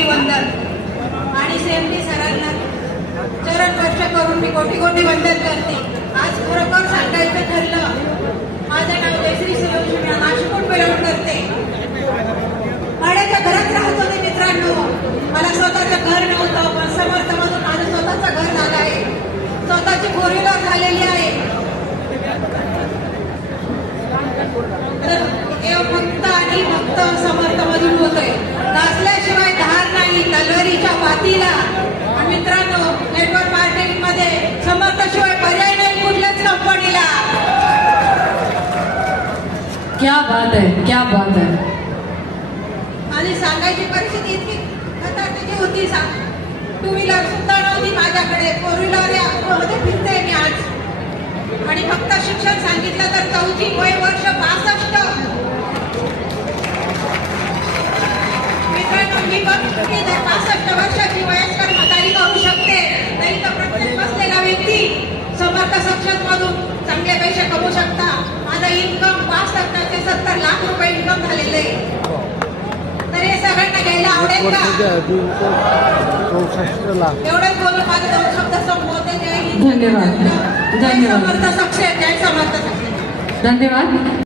कोटी वंदन आणि CMD सरांना चरण स्पर्श करून मी कोटी कोटी वंदन करते. आज खरोखर सांगायचं ठरलं, माझं नाव जयश्री सूर्यवंशी, मी नाशिकहून बिलॉंग करते. भाड्याच्या घरात राहत होते मित्रांनो. मला स्वतःचं घर नव्हतं, पण समर्थमधून माझं स्वतःचं घर झालं आहे. स्वतःची 4 व्हीलर झालेली आहे. तर हे फक्त आणि फक्त समर्थमधून होतोय. नसल्याशिवाय धार नाही तलवारीच्या वातीला. आणि मित्रांनो, नेटवर्क मार्केटिंग मध्ये समर्थशिवाय पर्याय नाही कुठल्याच कंपनीला. क्या बात है, क्या बात है. आणि सांगायची परिस्थिती इतकी खतरनाक होती. 2 व्हीलर सुद्धा नव्हती माझ्याकडे. 4 व्हीलर मध्ये फिरते मी आज. आणि फक्त शिक्षण सांगितलं तर 4थी, वय वर्ष 62. मित्रांनो, मी बघते जर 65 वर्षाची वयस्कर म्हातारी करू शकते, तरी तर प्रत्येक बसलेला व्यक्ती समर्थ सक्षम मधून चांगले पैसे कमवू शकता. माझं इन्कम 5% ते 70 लाख रुपये इन्कम झालेलं आहे. तर हे सगळ्यांना घ्यायला आवडेल का? एवढंच बोलून माझे 2 शब्द संपवते. जय हिंद. धन्यवाद. जय समर्थ सक्षम, जय समर्थ सक्षम. धन्यवाद.